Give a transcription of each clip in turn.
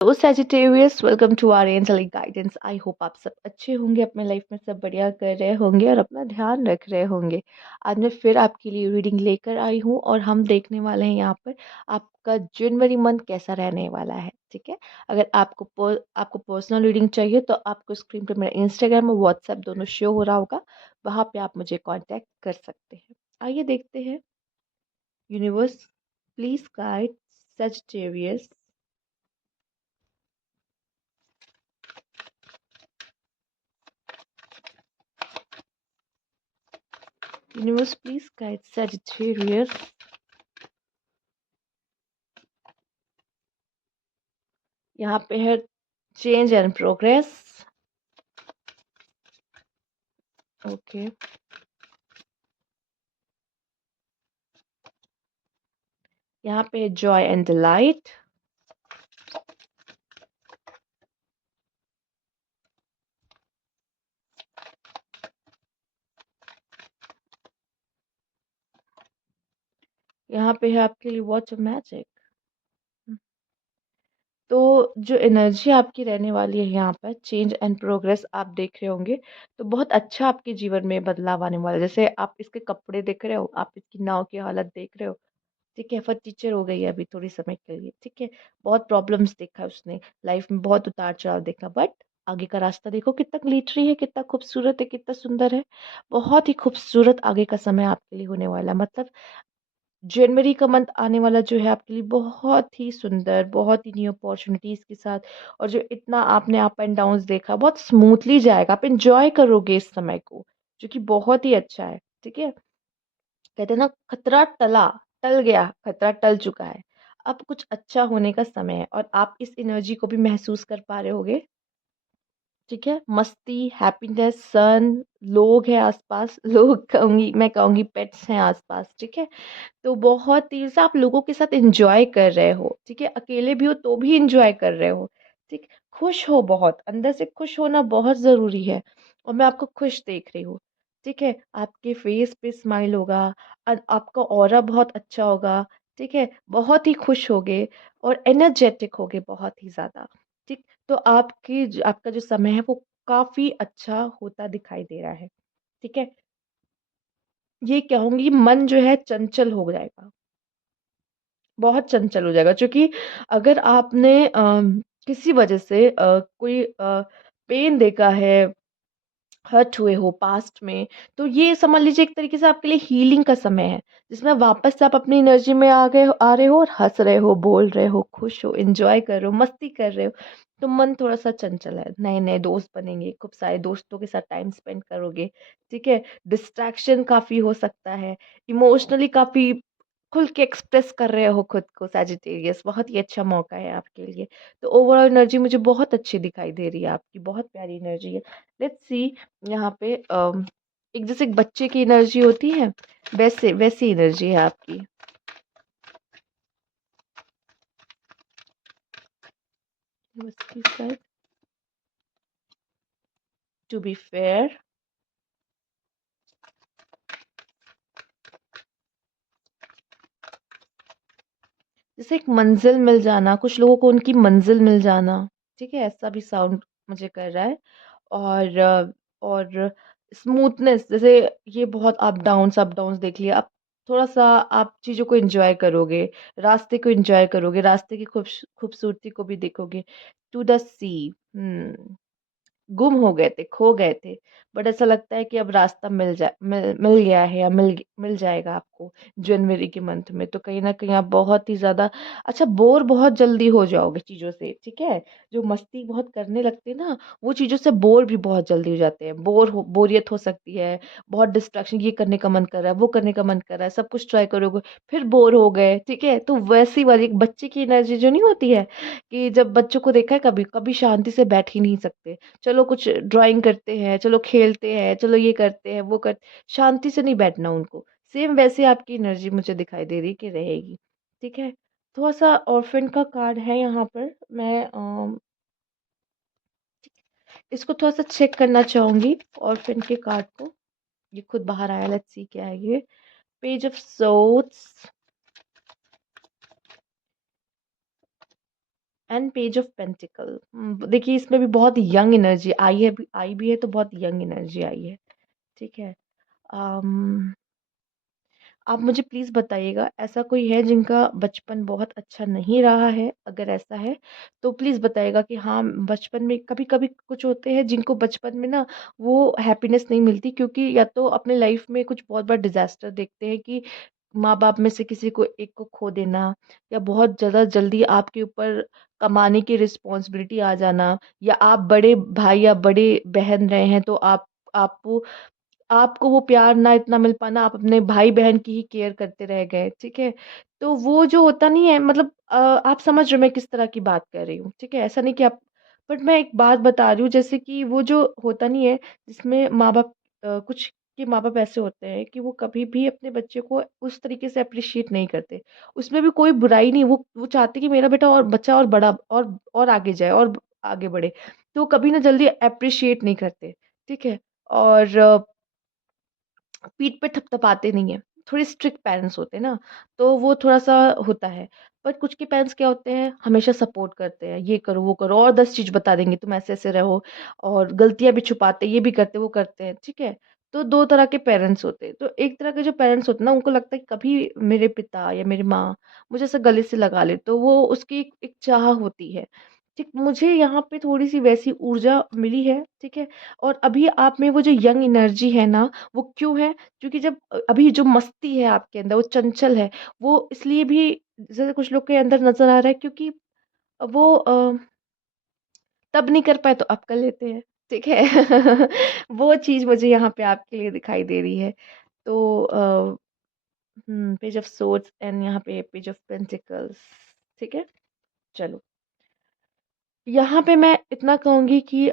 Hello Sagittarius, welcome to our angelic guidance. I hope आप सब अच्छे होंगे, अपने लाइफ में सब बढ़िया कर रहे होंगे और अपना ध्यान रख रहे होंगे। आज मैं फिर आपके लिए रीडिंग लेकर आई हूँ और हम देखने वाले हैं यहाँ पर आपका जनवरी मंथ कैसा रहने वाला है। ठीक है, अगर आपको पर्सनल रीडिंग चाहिए तो आपको स्क्रीन पर मेरा इंस्टाग्राम और व्हाट्सएप दोनों शो हो रहा होगा, वहाँ पे आप मुझे कॉन्टैक्ट कर सकते हैं। आइए देखते हैं। Universe please guide Sagittarius. Universe, please guide Sagittarius. यहाँ पे है चेंज एंड प्रोग्रेस। ओके, यहाँ पे है जॉय एंड डिलाइट। यहाँ पे है आपके लिए वॉच ऑफ मैजिक। तो जो एनर्जी आपकी रहने वाली है यहाँ पर चेंज एंड प्रोग्रेस आप देख रहे होंगे, तो बहुत अच्छा आपके जीवन में बदलाव आने वाला है। जैसे आप इसके कपड़े देख रहे हो, आप इसकी नाव की हालत देख रहे हो। ठीक है, फट टीचर हो गई है अभी थोड़ी समय के लिए। ठीक है, बहुत प्रॉब्लम्स देखा उसने, लाइफ में बहुत उतार चढ़ाव देखा, बट आगे का रास्ता देखो कितना ग्लिटरी है, कितना खूबसूरत है, कितना सुंदर है। बहुत ही खूबसूरत आगे का समय आपके लिए होने वाला है। मतलब जनवरी का मंथ आने वाला जो है आपके लिए बहुत ही सुंदर, बहुत ही न्यू अपॉर्चुनिटीज के साथ, और जो इतना आपने अप एंड डाउन्स देखा बहुत स्मूथली जाएगा। आप इंजॉय करोगे इस समय को, जो कि बहुत ही अच्छा है। ठीक है, कहते हैं ना, खतरा टला, टल गया, खतरा टल चुका है। अब कुछ अच्छा होने का समय है और आप इस एनर्जी को भी महसूस कर पा रहे होगे। ठीक है, मस्ती, हैप्पीनेस, सन, लोग हैं आसपास। लोग कहूंगी, मैं कहूंगी पेट्स हैं आसपास। ठीक है, तो बहुत तेज से आप लोगों के साथ एंजॉय कर रहे हो। ठीक है, अकेले भी हो तो भी एंजॉय कर रहे हो। ठीक, खुश हो, बहुत अंदर से खुश होना बहुत ज़रूरी है, और मैं आपको खुश देख रही हूँ। ठीक है, आपके फेस पे स्माइल होगा, आपका ऑरा बहुत अच्छा होगा। ठीक है, बहुत ही खुश होगे और एनर्जेटिक होगे बहुत ही ज़्यादा। ठीक, तो आपका जो समय है वो काफ़ी अच्छा होता दिखाई दे रहा है। ठीक है, ये कहूँगी मन जो है चंचल हो जाएगा, बहुत चंचल हो जाएगा। क्योंकि अगर आपने किसी वजह से कोई पेन देखा है, हर्ट हुए हो पास्ट में, तो ये समझ लीजिए एक तरीके से आपके लिए हीलिंग का समय है, जिसमें वापस से आप अपनी एनर्जी में आ रहे हो और हंस रहे हो, बोल रहे हो, खुश हो, एंजॉय कर रहे हो, मस्ती कर रहे हो। तो मन थोड़ा सा चंचल है, नए नए दोस्त बनेंगे, खूब सारे दोस्तों के साथ टाइम स्पेंड करोगे। ठीक है, डिस्ट्रैक्शन काफी हो सकता है, इमोशनली काफी खुल के एक्सप्रेस कर रहे हो खुद को सैजिटेरियस, बहुत ही अच्छा मौका है आपके लिए। तो ओवरऑल एनर्जी मुझे बहुत अच्छी दिखाई दे रही है, आपकी बहुत प्यारी एनर्जी है। लेट्स सी, यहाँ पे एक जैसे एक बच्चे की एनर्जी होती है, वैसे वैसी एनर्जी है आपकी। टू बी फेयर, जैसे एक मंजिल मिल जाना, कुछ लोगों को उनकी मंजिल मिल जाना। ठीक है, ऐसा भी साउंड मुझे कर रहा है। और स्मूथनेस, जैसे ये बहुत अप डाउन्स देख लिया, अब थोड़ा सा आप चीज़ों को एंजॉय करोगे, रास्ते को एंजॉय करोगे, रास्ते की खूबसूरती को भी देखोगे। टू द सी, गुम हो गए थे, खो गए थे, बट ऐसा लगता है कि अब रास्ता मिल गया है, या मिल जाएगा आपको जनवरी के मंथ में। तो कहीं ना कहीं आप बहुत ही ज़्यादा अच्छा बोर बहुत जल्दी हो जाओगे चीज़ों से। ठीक है, जो मस्ती बहुत करने लगते हैं ना, वो चीज़ों से बोर भी बहुत जल्दी हो जाते हैं। बोरियत हो सकती है, बहुत डिस्ट्रैक्शन, ये करने का मन कर रहा है, वो करने का मन कर रहा है, सब कुछ ट्राई करोगे, फिर बोर हो गए। ठीक है, तो वैसी वाली एक बच्चे की एनर्जी जो नहीं होती है, कि जब बच्चों को देखा है, कभी कभी शांति से बैठ ही नहीं सकते, चलो कुछ ड्राइंग करते हैं, चलो खेलते हैं, चलो ये करते हैं, वो कर, शांति से नहीं बैठना उनको। सेम वैसे आपकी एनर्जी मुझे दिखाई दे रही कि रहेगी। ठीक है, थोड़ा सा ऑर्फन का कार्ड है यहाँ पर, मैं इसको थोड़ा सा चेक करना चाहूंगी, ऑर्फन के कार्ड को। ये खुद बाहर आया, लेट्स सी क्या है ये। Page of swords, and page of pentacle. देखिए इसमें भी बहुत यंग एनर्जी आई है, आई भी है तो बहुत यंग एनर्जी आई है। ठीक है। अम, आप मुझे प्लीज़ बताइएगा, ऐसा कोई है जिनका बचपन बहुत अच्छा नहीं रहा है? अगर ऐसा है, तो प्लीज़ बताइएगा कि हाँ, बचपन में कभी-कभी कुछ होते हैं जिनको बचपन में ना वो हैप्पीनेस नहीं मिलती, क्योंकि या तो अपने लाइफ़ में कुछ बहुत बड़ा डिज़ास्टर देखते हैं कि माँ-बाप में से किसी को एक को खो देना, या बहुत ज़्यादा जल्दी आपके ऊपर कमाने की रिस्पॉन्सिबिलिटी आ जाना, या आप बड़े भाई या बड़े बहन रहे हैं तो आपको आपको वो प्यार ना इतना मिल पाना, आप अपने भाई-बहन की ही केयर करते रह गए, ठीक है? तो वो जो होता नहीं है, मतलब आप समझ रहे हो मैं किस तरह की बात कर रही हूँ, ठीक है? ऐसा नहीं कि आप, बट मैं एक बात बता रही हूँ, जैसे कि वो जो होता नहीं है, जिसमें माँ-बाप, कुछ के माँ-बाप ऐसे होते हैं कि वो कभी भी अपने बच्चे को उस तरीके से एप्रिशिएट नहीं करते। उसमें भी कोई बुराई नहीं, वो चाहते कि मेरा बेटा और बच्चा और बड़ा और आगे जाए और आगे बढ़े। तो वो कभी ना जल्दी एप्रिशिएट नहीं करते, ठीक है? और पीठ पे थपथपाते नहीं हैं। थोड़े स्ट्रिक्ट पेरेंट्स होते हैं ना, तो वो थोड़ा-सा होता है। पर कुछ के पेरेंट्स क्या होते हैं, हमेशा सपोर्ट करते हैं, ये करो, वो करो और 10 चीज़ बता देंगे, तुम ऐसे-ऐसे रहो, और गलतियाँ भी छुपाते हैं, ये भी करते हैं, वो करते हैं, ठीक है? तो 2 तरह के पेरेंट्स होते हैं। तो एक तरह के जो पेरेंट्स होते हैं ना, उनको लगता है कि कभी मेरे पिता या मेरी माँ मुझे ऐसे गले से लगा ले, तो वो उसकी एक चाह होती है। ठीक, मुझे यहाँ पे थोड़ी-सी वैसी ऊर्जा मिली है, ठीक है? और अभी आप में वो जो यंग एनर्जी है ना, वो क्यों है? क्योंकि जब अभी जो मस्ती है आपके अंदर, वो चंचल है, वो इसलिए भी जैसे कुछ लोग के अंदर नज़र आ रहा है, क्योंकि वो तब नहीं कर पाए तो अब कर लेते हैं, ठीक है? वो चीज़ मुझे यहाँ पे आपके लिए दिखाई दे रही है। तो पेज ऑफ सोर्ड्स एंड यहाँ पे पेज ऑफ पेंटिकल्स, ठीक है? चलो, यहाँ पे मैं इतना कहूँगी कि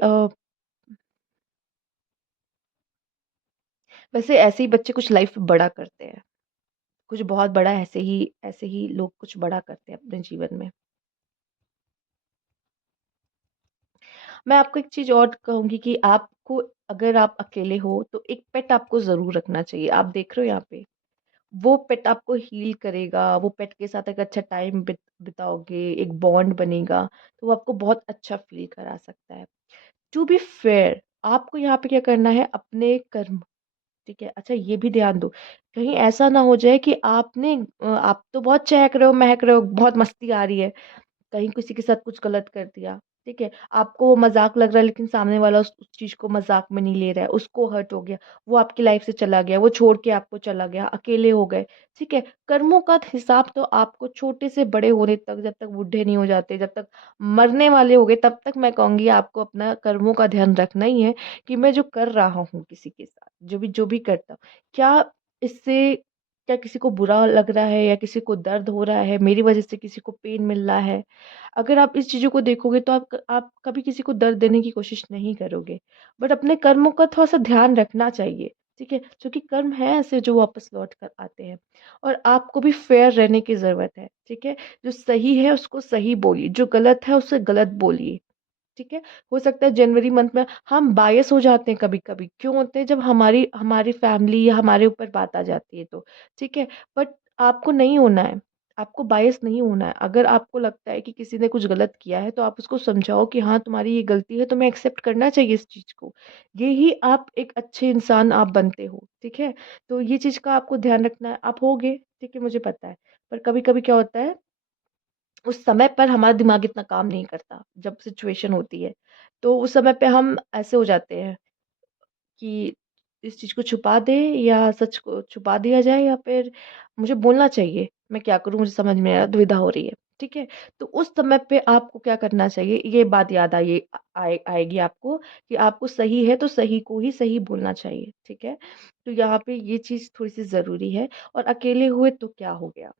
वैसे ऐसे ही बच्चे कुछ लाइफ़ में बड़ा करते हैं। कुछ बहुत बड़ा ऐसे ही लोग कुछ बड़ा करते हैं अपने जीवन में। मैं आपको एक चीज़ और कहूँगी कि आपको, अगर आप अकेले हो तो एक पेट आपको ज़रूर रखना चाहिए। आप देख रहे हो यहाँ पे, वो पेट आपको हील करेगा, वो पेट के साथ एक अच्छा टाइम बिताओगे, एक बॉन्ड बनेगा, तो वो आपको बहुत अच्छा फ़ील करा सकता है। टू बी फेयर, आपको यहाँ पे क्या करना है, अपने कर्म, ठीक है? अच्छा ये भी ध्यान दो, कहीं ऐसा ना हो जाए कि आप तो बहुत चहक रहे हो, महक रहे हो, बहुत मस्ती आ रही है, कहीं किसी के साथ कुछ गलत कर दिया, ठीक है? आपको वो मज़ाक लग रहा है, लेकिन सामने वाला उस चीज़ को मज़ाक में नहीं ले रहा है, उसको हर्ट हो गया, वो आपकी लाइफ़ से चला गया, वो छोड़ के आपको चला गया, अकेले हो गए, ठीक है? कर्मों का हिसाब तो आपको छोटे से बड़े होने तक, जब तक बूढ़े नहीं हो जाते, जब तक मरने वाले हो गए, तब तक मैं कहूँगी आपको अपना कर्मों का ध्यान रखना ही है कि मैं जो कर रहा हूँ किसी के साथ, जो भी करता हूँ, क्या इससे, क्या किसी को बुरा लग रहा है या किसी को दर्द हो रहा है, मेरी वज़ह से किसी को पेन मिल रहा है? अगर आप इस चीज़ों को देखोगे तो आप कभी किसी को दर्द देने की कोशिश नहीं करोगे। बट अपने कर्मों का थोड़ा-सा ध्यान रखना चाहिए, ठीक है? क्योंकि कर्म हैं ऐसे जो वापस लौट कर आते हैं, और आपको भी फेयर रहने की ज़रूरत है, ठीक है? जो सही है उसको सही बोलिए, जो गलत है उसे गलत बोलिए। ठीक है? हो सकता है जनवरी मंथ में हम बायस हो जाते हैं कभी-कभी, क्यों होते हैं, जब हमारी हमारी फैमिली या हमारे ऊपर बात आ जाती है तो, ठीक है? बट आपको नहीं होना है, आपको बायस नहीं होना है। अगर आपको लगता है कि किसी ने कुछ गलत किया है, तो आप उसको समझाओ कि हाँ, तुम्हारी ये गलती है, तुम्हें एक्सेप्ट करना चाहिए इस चीज़ को। ये ही आप एक अच्छे इंसान आप बनते हो, ठीक है? तो ये चीज़ का आपको ध्यान रखना है, आप होगे, ठीक है, मुझे पता है। पर कभी-कभी क्या होता है, उस समय पर हमारा दिमाग इतना काम नहीं करता, जब सिचुएशन होती है। तो उस समय पे हम ऐसे हो जाते हैं कि इस चीज़ को छुपा दें या सच को छुपा दिया जाए, या फिर मुझे बोलना चाहिए, मैं क्या करूँ मुझे समझ में नहीं आ रहा, दुविधा हो रही है, ठीक है? तो उस समय पे आपको क्या करना चाहिए, ये बात याद आएगी आपको कि आपको सही है तो सही को ही सही बोलना चाहिए, ठीक है? तो यहाँ पे ये चीज़ थोड़ी-सी ज़रूरी है, और अकेले हुए तो क्या हो गया?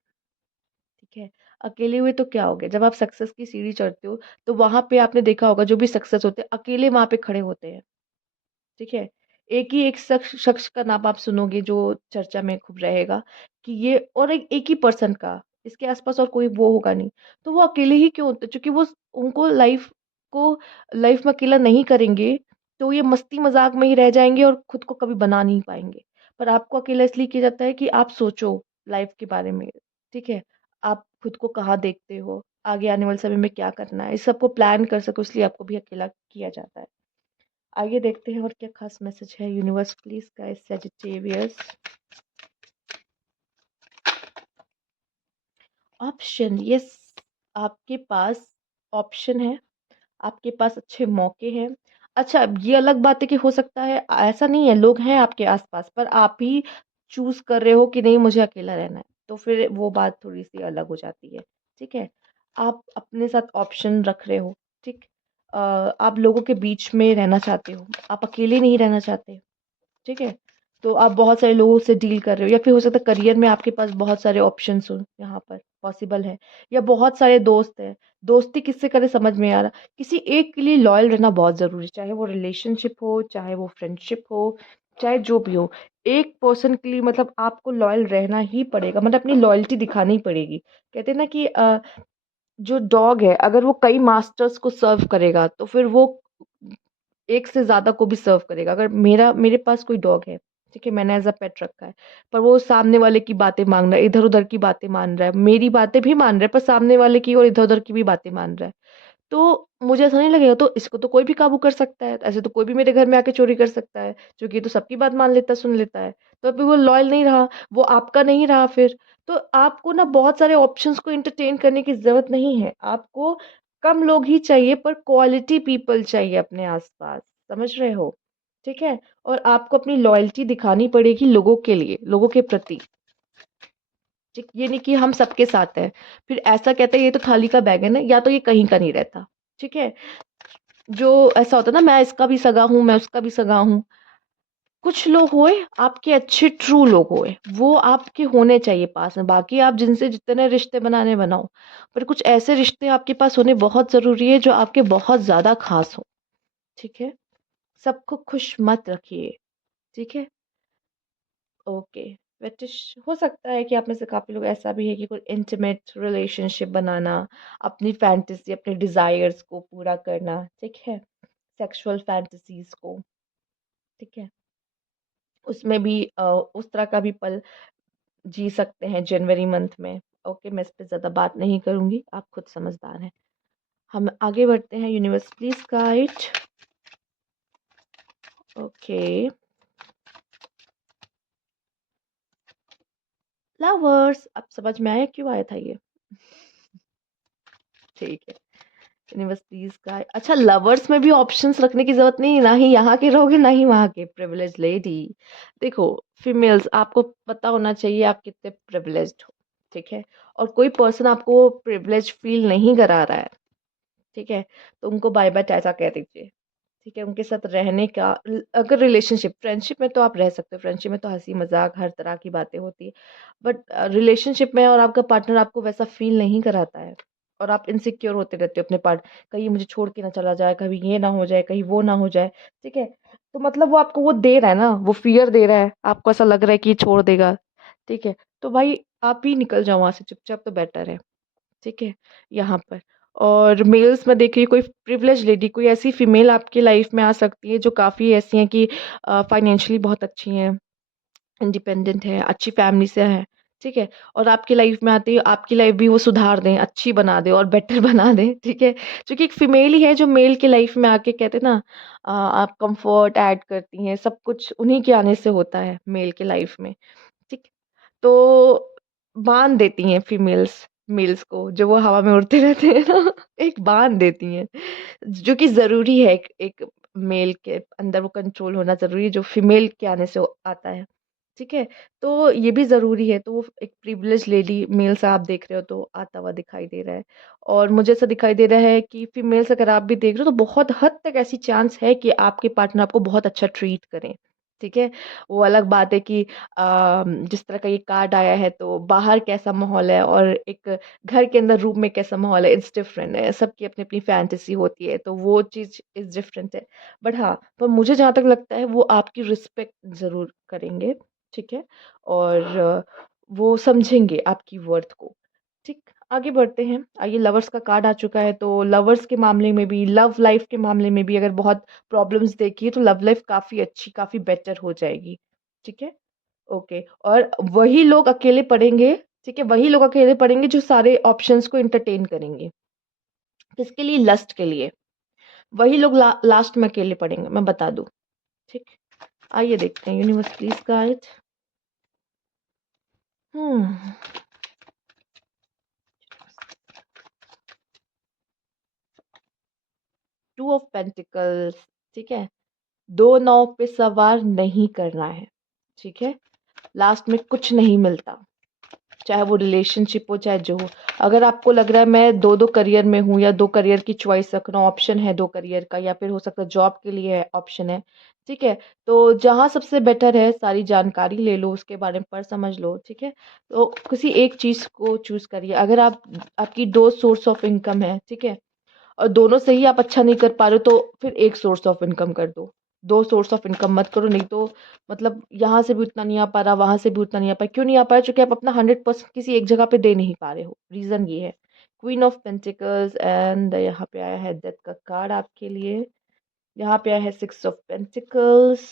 ठीक है? अकेले हुए तो क्या हो गया? जब आप सक्सेस की सीढ़ी चढ़ते हो, तो वहाँ पे आपने देखा होगा जो भी सक्सेस होते हैं, अकेले वहाँ पे खड़े होते हैं, ठीक है? एक ही एक शख्स शख्स का नाम आप सुनोगे जो चर्चा में खूब रहेगा कि ये, और एक ही पर्सन का, इसके आस-पास और कोई वो होगा नहीं। तो वो अकेले ही क्यों होते हैं? क्योंकि वो उनको को लाइफ़ में अकेला नहीं करेंगे, तो ये मस्ती-मज़ाक में ही रह जाएँगे और खुद को कभी बना नहीं पाएँगे। पर आपको अकेला इसलिए किया जाता है कि आप सोचो लाइफ़ के बारे में, ठीक है? आप खुद को कहाँ देखते हो? आगे आने वाले समय में क्या करना है, इस सबको प्लान कर सको, इसलिए आपको भी अकेला किया जाता है। आगे देखते हैं और क्या खास मैसेज है universe please guys Sagittarius. Option, yes, आपके पास ऑप्शन है, आपके पास अच्छे मौके हैं। अच्छा, ये अलग बात है कि हो सकता है ऐसा नहीं है, लोग हैं आपके आसपास पर आप ही चूज कर रहे हो कि नहीं मुझे अकेला रहना है, तो फिर वो बात थोड़ी सी अलग हो जाती है। ठीक है, आप अपने साथ ऑप्शन रख रहे हो। ठीक, आप लोगों के बीच में रहना चाहते हो, आप अकेले नहीं रहना चाहते। ठीक है, तो आप बहुत सारे लोगों से डील कर रहे हो, या फिर हो सकता है करियर में आपके पास बहुत सारे ऑप्शंस हो, यहाँ पर पॉसिबल है। या बहुत सारे दोस्त हैं, दोस्ती किससे करे समझ में आ रहा। किसी एक के लिए लॉयल रहना बहुत ज़रूरी है, चाहे वो रिलेशनशिप हो, चाहे वो फ्रेंडशिप हो, चाहे जो भी हो। एक पर्सन के लिए मतलब आपको लॉयल रहना ही पड़ेगा, मतलब अपनी लॉयल्टी दिखानी ही पड़ेगी। कहते हैं ना कि जो डॉग है अगर वो कई मास्टर्स को सर्व करेगा तो फिर वो एक से ज़्यादा को भी सर्व करेगा। अगर मेरे पास कोई डॉग है, ठीक है, मैंने एज़ अ पेट रखा है, पर वो सामने वाले की बातें मान रहा है, इधर-उधर की बातें मान रहा है, मेरी बातें भी मान रहा है, पर सामने वाले की और इधर-उधर की भी बातें मान रहा है। तो मुझे ऐसा नहीं लगेगा, तो इसको तो कोई भी काबू कर सकता है, ऐसे तो कोई भी मेरे घर में आके चोरी कर सकता है, क्योंकि ये तो सबकी बात मान लेता है, सुन लेता है। तो अभी वो लॉयल नहीं रहा, वो आपका नहीं रहा फिर। तो आपको ना बहुत सारे ऑप्शंस को एंटरटेन करने की ज़रूरत नहीं है। आपको कम लोग ही चाहिए पर क्वालिटी पीपल चाहिए अपने आस-पास, समझ रहे हो? ठीक है? और आपको अपनी लॉयल्टी दिखानी पड़ेगी लोगों के लिए, लोगों के प्रति। ठीक, ये नहीं कि हम सबके साथ हैं, फिर ऐसा कहते हैं ये तो थाली का बैगन है, या तो ये कहीं का नहीं रहता। ठीक है? जो ऐसा होता है ना, मैं इसका भी सगा हूँ, मैं उसका भी सगा हूँ। कुछ लोग होए आपके अच्छे ट्रू लोग होए, वो आपके होने चाहिए पास में। बाकी आप जिनसे जितने रिश्ते बनाने बनाओ, पर कुछ ऐसे रिश्ते आपके पास होने बहुत ज़रूरी है जो आपके बहुत ज़्यादा खास हो। ठीक है? सबको खुश मत रखिए। ठीक है? ओके। ब्रिटिश, हो सकता है कि आप में से काफ़ी लोग ऐसा भी है कि कोई इंटीमेट रिलेशनशिप बनाना, अपनी फैंटेसी, अपने डिज़ायर्स को पूरा करना, ठीक है? सेक्सुअल फैंटेसीज़ को, ठीक है? उसमें भी उस तरह का भी पल जी सकते हैं जनवरी मंथ में। ओके, मैं इस पे ज़्यादा बात नहीं करूँगी, आप खुद समझदार हैं। हम आगे बढ़ते हैं, universe please guide. Okay, lovers, अब समझ में आया क्यों आया था ये? ठीक है। यूनिवर्स प्लीज का, अच्छा, लवर्स में भी ऑप्शंस रखने की जरूरत नहीं, ना ही यहाँ के रहोगे ना ही वहाँ के। प्रिविलेज लेडी, देखो, फीमेल्स आपको पता होना चाहिए आप कितने प्रिविलेज्ड हो। ठीक है, और कोई पर्सन आपको प्रिविलेज फील नहीं करा रहा है, ठीक है, तो उनको बाय बाय टाटा कह दीजिए। ठीक है, उनके साथ रहने का अगर रिलेशनशिप, फ्रेंडशिप में तो आप रह सकते हो, फ्रेंडशिप में तो हंसी मजाक हर तरह की बातें होती है, बट रिलेशनशिप में और आपका पार्टनर आपको वैसा फील नहीं कराता है, और आप इनसिक्योर होते रहते हो अपने पार्ट, कहीं मुझे छोड़ के ना चला जाए, कभी ये ना हो जाए, कहीं वो ना हो जाए। ठीक है, तो मतलब वो आपको वो दे रहा है ना, वो फियर दे रहा है, आपको ऐसा लग रहा है कि ये छोड़ देगा। ठीक है, तो भाई आप ही निकल जाओ वहां से चुपचाप, तो बेटर है। ठीक है, यहाँ पर। और मेल्स में देखिए, कोई प्रिविलेज लेडी, कोई ऐसी फीमेल आपकी लाइफ में आ सकती है जो काफ़ी ऐसी हैं कि फाइनेंशियली बहुत अच्छी हैं, इंडिपेंडेंट हैं, अच्छी फैमिली से हैं। ठीक है, और आपकी लाइफ में आती है, आपकी लाइफ भी वो सुधार दें, अच्छी बना दें और बेटर बना दें। ठीक है, क्योंकि एक फीमेल ही है जो मेल के लाइफ में आके कहते हैं ना, आप कंफर्ट ऐड करती हैं, सब कुछ उन्हीं के आने से होता है मेल के लाइफ में। ठीक, तो बाँध देती हैं फीमेल्स मेल्स को, जो वो हवा में उड़ते रहते हैं ना, एक बाँध देती हैं, जो कि ज़रूरी है, एक मेल के अंदर वो कंट्रोल होना ज़रूरी है, जो फीमेल के आने से आता है। ठीक है? तो ये भी ज़रूरी है, तो वो एक प्रिविलेज लेडी मेल्स आप देख रहे हो तो आता हुआ दिखाई दे रहा है। और मुझे ऐसा दिखाई दे रहा है कि फीमेल्स अगर आप भी देख रहे हो तो बहुत हद तक ऐसी चांस है कि आपके पार्टनर आपको बहुत अच्छा ट्रीट करें। ठीक है? वो अलग बात है कि जिस तरह का ये कार्ड आया है तो बाहर कैसा माहौल है और एक घर के अंदर रूम में कैसा माहौल है, इट्स डिफरेंट है। सबकी अपनी-अपनी फैंटेसी होती है, तो वो चीज़ इज़ डिफरेंट है। बट हाँ, पर मुझे जहाँ तक लगता है वो आपकी रिस्पेक्ट ज़रूर करेंगे, ठीक है? और वो समझेंगे आपकी वर्थ को। ठीक, आगे बढ़ते हैं। आइए, लवर्स का कार्ड आ चुका है, तो लवर्स के मामले में भी, लव लाइफ के मामले में भी अगर बहुत प्रॉब्लम्स देखिए तो लव लाइफ काफ़ी अच्छी, काफ़ी बेटर हो जाएगी। ठीक है? ओके, और वही लोग अकेले पड़ेंगे ठीक है? वही लोग अकेले पढ़ेंगे जो सारे ऑप्शंस को एंटरटेन करेंगे। किसके लिए? लस्ट के लिए। वही लोग लास्ट में अकेले पढ़ेंगे, मैं बता दूँ। ठीक? आइए देखते हैं universities guide. Hmm. 2 of pentacles, ठीक है? 2 नाव पे सवार नहीं करना है, ठीक है? लास्ट में कुछ नहीं मिलता, चाहे वो रिलेशनशिप हो, चाहे जो हो। अगर आपको लग रहा है मैं 2-2 करियर में हूँ या 2 करियर की चॉइस रख रहा हूँ, ऑप्शन है 2 करियर का, या फिर हो सकता है जॉब के लिए है ऑप्शन है, ठीक है? तो जहाँ सबसे बेटर है सारी जानकारी ले लो, उसके बारे में पढ़ समझ लो, ठीक है? तो किसी एक चीज़ को चूज़ करिए। अगर आप आपकी 2 सोर्स ऑफ इनकम है, ठीक है? और दोनों से ही आप अच्छा नहीं कर पा रहे हो, तो फिर एक सोर्स ऑफ इनकम कर दो। 2 सोर्स ऑफ इनकम मत करो, नहीं तो मतलब यहाँ से भी उतना नहीं आ पा रहा, वहाँ से भी उतना नहीं आ पाया। क्यों नहीं आ पाया? क्योंकि आप अपना 100% किसी एक जगह पे दे नहीं पा रहे हो। रीज़न ये है। क्वीन ऑफ पेंटिकल्स एंड यहाँ पे आया है डेथ का कार्ड आपके लिए। यहाँ पे आया है 6 of pentacles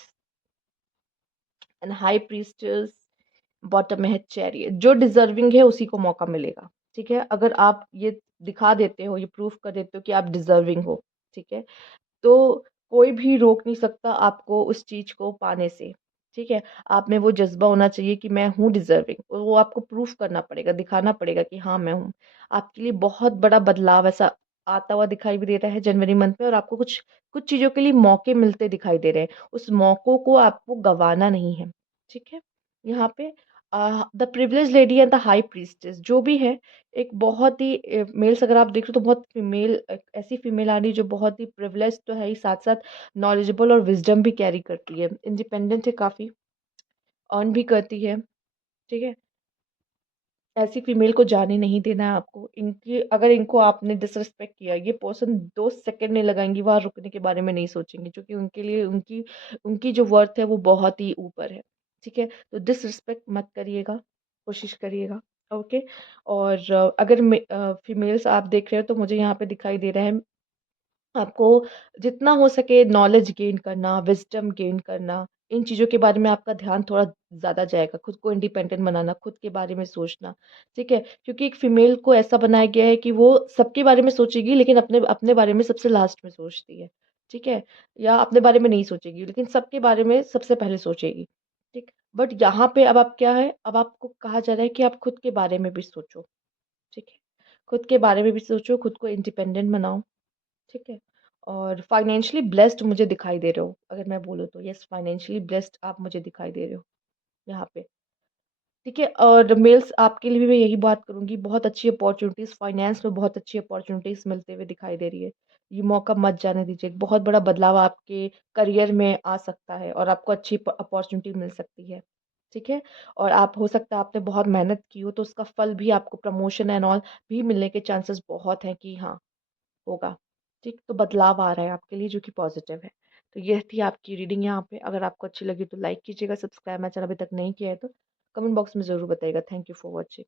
and high priestess. Bottom में है चैरियट। जो डिजर्विंग है उसी को मौका मिलेगा, ठीक है? अगर आप ये दिखा देते हो, ये प्रूफ कर देते हो कि आप डिजर्विंग हो, ठीक है? तो कोई भी रोक नहीं सकता आपको उस चीज़ को पाने से, ठीक है? आप में वो जज़्बा होना चाहिए कि मैं हूँ डिज़र्विंग, और वो आपको प्रूफ़ करना पड़ेगा, दिखाना पड़ेगा कि हाँ, मैं हूँ। आपके लिए बहुत बड़ा बदलाव ऐसा आता हुआ दिखाई भी दे रहा है जनवरी मंथ में, और आपको कुछ कुछ चीज़ों के लिए मौके मिलते दिखाई दे रहे हैं। उस मौकों को आपको गँवाना नहीं है, ठीक है? यहाँ पे the privileged lady and the high priestess जो भी है, एक बहुत ही मेल्स अगर आप देख रहे हो तो बहुत फीमेल, एक ऐसी फीमेल आ रही है जो बहुत ही प्रिविलेज्ड तो है ही, साथ-साथ नॉलेजेबल और विज़डम भी कैरी करती है। इंडिपेंडेंट है काफ़ी, अर्न भी करती है, ठीक है? ऐसी फीमेल को जाने नहीं देना है आपको। इनकी अगर इनको आपने डिसरिस्पेक्ट किया, ये पर्सन 2 सेकंड नहीं लगाएँगी वहाँ रुकने के बारे में नहीं सोचेंगी, क्योंकि उनके लिए उनकी उनकी जो वर्थ है वो बहुत ही ऊपर है, ठीक है? तो डिसरिस्पेक्ट मत करिएगा, कोशिश करिएगा, ओके? और अगर फीमेल्स आप देख रहे हो तो मुझे यहाँ पे दिखाई दे रहा है आपको जितना हो सके नॉलेज गेन करना, विज़डम गेन करना, इन चीज़ों के बारे में आपका ध्यान थोड़ा ज़्यादा जाएगा, खुद को इंडिपेंडेंट बनाना, खुद के बारे में सोचना, ठीक है? क्योंकि एक फीमेल को ऐसा बनाया गया है कि वो सबके बारे में सोचेगी, लेकिन अपने अपने बारे में सबसे लास्ट में सोचती है, ठीक है? या अपने बारे में नहीं सोचेगी, लेकिन सबके बारे में सबसे पहले सोचेगी, ठीक? बट यहाँ पे अब आप क्या है, अब आपको कहा जा रहा है कि आप खुद के बारे में भी सोचो, ठीक है? खुद के बारे में भी सोचो, खुद को इंडिपेंडेंट बनाओ। ठीक है? और फाइनेंशियली ब्लेस्ड मुझे दिखाई दे रहे हो, अगर मैं बोलूँ तो यस, फाइनेंशियली ब्लेस्ड आप मुझे दिखाई दे रहे हो यहाँ पे, ठीक है? और मेल्स आपके लिए भी मैं यही बात करूँगी, बहुत अच्छी अपॉर्च्युनिटीज़ फाइनेंस में बहुत अच्छी अपॉर्च्युनिटीज़ मिलते हुए दिखाई दे रही है। ये मौका मत जाने दीजिए, एक बहुत बड़ा बदलाव आपके करियर में आ सकता है और आपको अच्छी प अपॉर्च्युनिटी मिल सकती है, ठीक है? और आप हो सकता है आपने बहुत मेहनत की हो, तो उसका फल भी आपको प्रमोशन एंड ऑल भी मिलने के चांसेस बहुत हैं कि हाँ, होगा। ठीक, तो बदलाव आ रहा है आपके लिए जो कि पॉज़िटिव है। तो ये थी आपकी रीडिंग यहाँ पे। अगर आपको अच्छी लगी तो लाइक कीजिएगा, सब्सक्राइब मेरा चैनल अभी तक नहीं किया है तो कमेंट बॉक्स में ज़रूर बताइएगा। Thank you for watching.